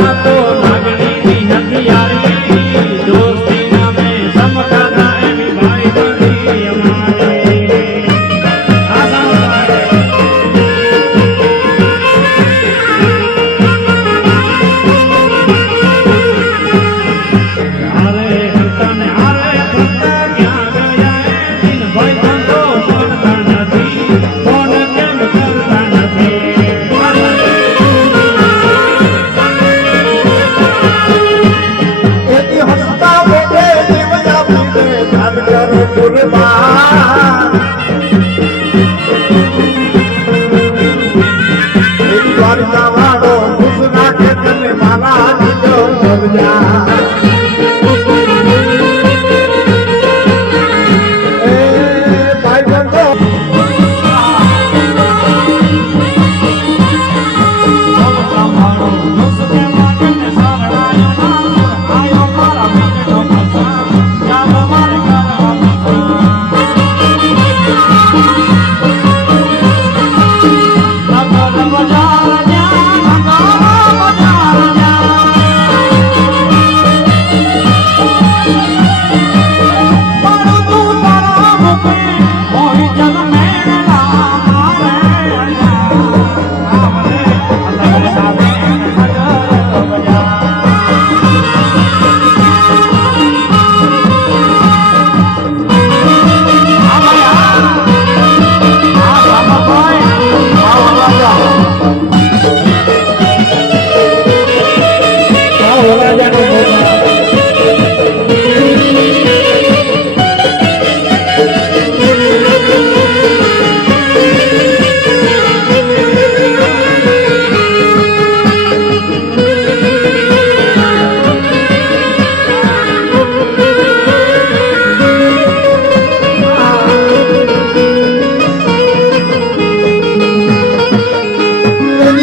amor जा no.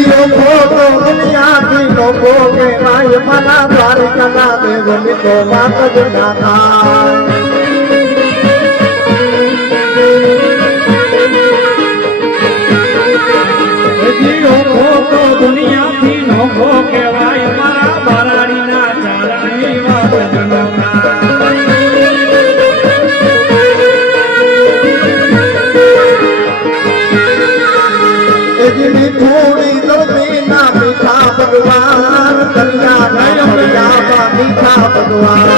લોકો તો દુનિયાથી લોકો કહેવાય મારા દ્વારકાના દેવની તો વાત જ ના થાય લોકો તો દુનિયાથી আল্লাহ